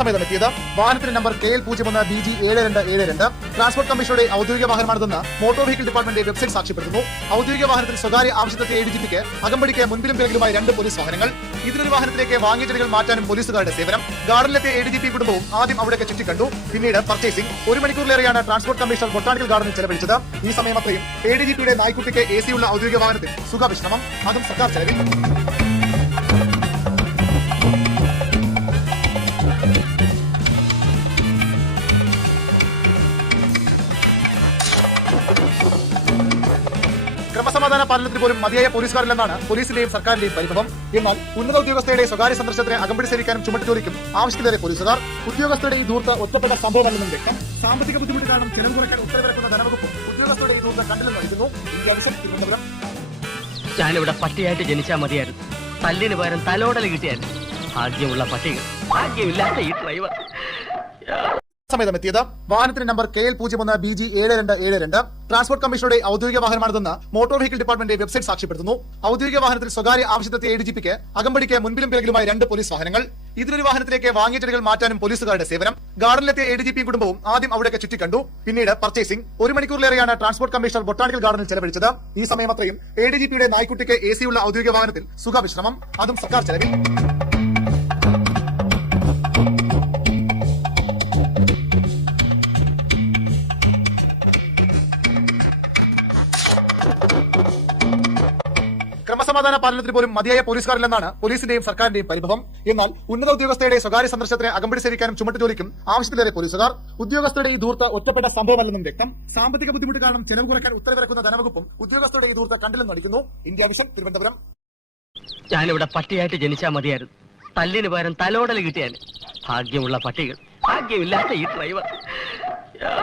സമയത്തെത്തിയത് വാഹനത്തിന്റെ number KL01BG7272 transport കമ്മീഷനുടെ ഔദ്യോഗിക വാഹനമാണെന്ന് motor vehicle department website സാക്ഷ്യപ്പെടുത്തുന്നു. ഔദ്യോഗിക വാഹനത്തിൽ സ്വകാര്യ ആവശ്യത്തെ ADGPക്ക് അകമ്പടിക്ക് മുൻപിലും പിറകിലുമായി 2 പോലീസ് വാഹനങ്ങൾ. ഇതിലൊരു വാഹനത്തിലേക്ക് വാങ്ങിയ ചെടികൾ മാറ്റാനും പോലീസുകാരുടെ സേവനം. ഗാർഡനിലെത്തിയ ADGP കുടുംബവും ആദ്യം അവിടേക്ക് ചുറ്റിക്കണ്ടു. പിന്നീട് പർച്ചേസിംഗ്. 1 മണിക്കൂറിലേറെയാണ് ട്രാൻസ്പോർട്ട് കമ്മീഷണർ ബൊട്ടാണിക്കൽ ഗാർഡനിൽ ചെലവഴിച്ചത്. ഈ സമയം അത്രയും ADGPയുടെ നായ്ക്കുട്ടിക്ക് AC ഉള്ള ഔദ്യോഗിക വാഹനത്തിൽ സുഖവിശ്രമം, അതും സർക്കാർ ചെലവിൽ. ക്രമസമാധാന പാലനത്തിന് പോലും മതിയായ പോലീസുകാരില്ലെന്നാണ് പോലീസിന്റെയും സർക്കാരിന്റെയും പരിഭവം. എന്നാൽ ഉന്നത ഉദ്യോഗസ്ഥരുടെ സ്വകാര്യ സന്ദർശനത്തിന് അകമ്പടി സേവിക്കാനും ചുമട്ടുജോലിക്കും ആവശ്യത്തിലേറെ പോലീസുകാർ. ഉദ്യോഗസ്ഥരുടെ ഈ ദൂർത്ത് ഒറ്റപ്പെട്ട സംഭവമല്ലെന്നും വ്യക്തം. സാമ്പത്തിക ബുദ്ധിമുട്ട് കാരണം ചെലവ് കുറയ്ക്കാൻ ഉത്തരവിറക്കുന്ന ധനവകുപ്പും ഉദ്യോഗസ്ഥരുടെ ഈ ദൂർത്ത് കണ്ടില്ലെന്ന് നയിക്കുന്നു. India vision, Thiruvananthapuram. ഞാനിവിടെ പട്ടിയായിട്ട് ജനിച്ചാൽ മതിയായിരുന്നു. തല്ലിന് പകരം തലോടൽ കിട്ടിയായിരുന്നു. ഭാഗ്യമുള്ള പട്ടികൾ, ഭാഗ്യമില്ലാത്ത ഈ ഡ്രൈവർ. സമയത്തെത്തിയത് വാഹനത്തിന്റെ നമ്പർ KL01BG7272 ട്രാൻസ്പോർട്ട് കമ്മീഷനുടെ ഔദ്യോഗിക വാഹനമാണെന്ന് മോട്ടോർ വെഹിക്കിൾ ഡിപ്പാർട്ട്മെന്റ് വെബ്സൈറ്റ് സാക്ഷ്യപ്പെടുത്തുന്നു. ഔദ്യോഗിക വാഹനത്തിൽ സ്വകാര്യ ആവശ്യത്തെ ADGPക്ക് അകമ്പടിക്ക് മുൻപിലും പിറകിലുമായി 2 പോലീസ് വാഹനങ്ങൾ. ഇതിലൊരു വാഹനത്തിലേക്ക് വാങ്ങിയ ചെടികൾ മാറ്റാനും പോലീസുകാരുടെ സേവനം. ഗാർഡനിലെത്തിയ ADGP കുടുംബവും ആദ്യം അവിടേക്ക് ചുറ്റിക്കണ്ടു. പിന്നീട് പർച്ചേസിംഗ്. 1 മണിക്കൂറിലേറെയാണ് ട്രാൻസ്പോർട്ട് കമ്മീഷണർ ബൊട്ടാണിക്കൽ ഗാർഡനിൽ ചെലവഴിച്ചത്. ഈ സമയം അത്രയും ADGPയുടെ നായ്ക്കുട്ടിക്ക് AC ഉള്ള ഔദ്യോഗിക വാഹനത്തിൽ സുഖവിശ്രമം, അതും സർക്കാർ ചെലവിൽ. ക്രമസമാധാന പാലനത്തിന് പോലും മതിയായ പോലീസുകാരില്ലെന്നാണ് പോലീസിന്റെയും സർക്കാരിന്റെയും പരിഭവം. എന്നാൽ ഉന്നത ഉദ്യോഗസ്ഥരുടെ സ്വകാര്യ സന്ദർശനത്തിന് അകമ്പടി സേവിക്കാനും ചുമട്ടുജോലിക്കും ആവശ്യത്തിലേറെ പോലീസുകാർ. ഉദ്യോഗസ്ഥരുടെ ഈ ദൂർത്ത് ഒറ്റപ്പെട്ട സംഭവമല്ലെന്നും വ്യക്തം. സാമ്പത്തിക ബുദ്ധിമുട്ട് കാരണം ചെലവ് കുറയ്ക്കാൻ ഉത്തരവിറക്കുന്ന ധനവകുപ്പും ഉദ്യോഗസ്ഥരുടെ ഈ ദൂർത്ത് കണ്ടില്ലെന്ന് നടിക്കുന്നു. India vision, Thiruvananthapuram. ഞാനിവിടെ പട്ടിയായിട്ട് ജനിച്ചാൽ മതിയായിരുന്നു. തല്ലിന് പകരം തലോടൽ കിട്ടിയാൽ. ഭാഗ്യമുള്ള പട്ടികൾ, ഭാഗ്യമില്ലാത്ത ഈ ഡ്രൈവർ.